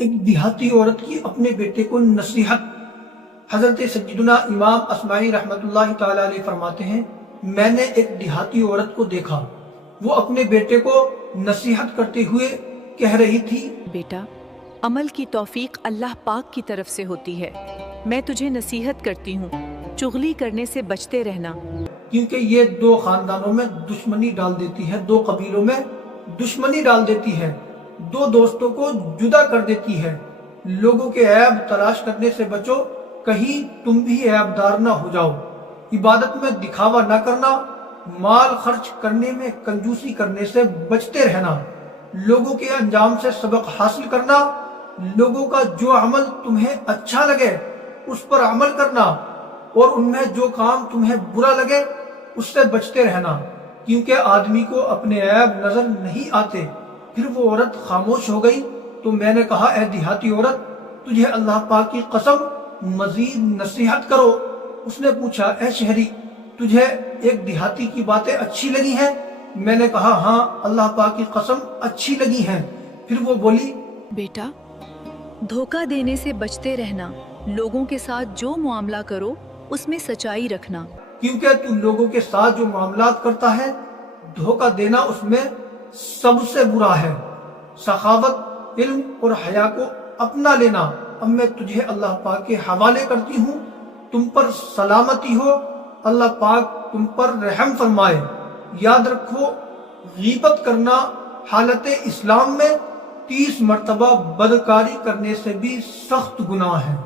ایک دیہاتی عورت کی اپنے بیٹے کو نصیحت۔ حضرت سیدنا امام اصمعی رحمۃ اللہ تعالی علیہ فرماتے ہیں، میں نے ایک دیہاتی عورت کو دیکھا، وہ اپنے بیٹے کو نصیحت کرتے ہوئے کہہ رہی تھی، بیٹا، عمل کی توفیق اللہ پاک کی طرف سے ہوتی ہے، میں تجھے نصیحت کرتی ہوں، چغلی کرنے سے بچتے رہنا، کیونکہ یہ دو خاندانوں میں دشمنی ڈال دیتی ہے، دو قبیلوں میں دشمنی ڈال دیتی ہے، دو دوستوں کو جدا کر دیتی ہے۔ لوگوں کے عیب تلاش کرنے سے بچو، کہیں تم بھی عیب دار نہ ہو جاؤ۔ عبادت میں دکھاوا نہ کرنا، مال خرچ کرنے میں کنجوسی کرنے سے بچتے رہنا، لوگوں کے انجام سے سبق حاصل کرنا، لوگوں کا جو عمل تمہیں اچھا لگے اس پر عمل کرنا، اور ان میں جو کام تمہیں برا لگے اس سے بچتے رہنا، کیونکہ آدمی کو اپنے عیب نظر نہیں آتے۔ پھر وہ عورت خاموش ہو گئی تو میں نے کہا، اے دیہاتی عورت، تجھے اللہ پاک کی قسم مزید نصیحت کرو۔ اس نے پوچھا، اے شہری، تجھے ایک دیہاتی کی باتیں اچھی لگی ہیں؟ میں نے کہا، ہاں، اللہ پاک کی قسم اچھی لگی ہیں۔ پھر وہ بولی، بیٹا، دھوکہ دینے سے بچتے رہنا، لوگوں کے ساتھ جو معاملہ کرو اس میں سچائی رکھنا، کیونکہ تو لوگوں کے ساتھ جو معاملات کرتا ہے، دھوکہ دینا اس میں سب سے برا ہے۔ سخاوت، علم اور حیا کو اپنا لینا۔ اب میں تجھے اللہ پاک کے حوالے کرتی ہوں، تم پر سلامتی ہو، اللہ پاک تم پر رحم فرمائے۔ یاد رکھو، غیبت کرنا حالت اسلام میں 30 مرتبہ بدکاری کرنے سے بھی سخت گناہ ہے۔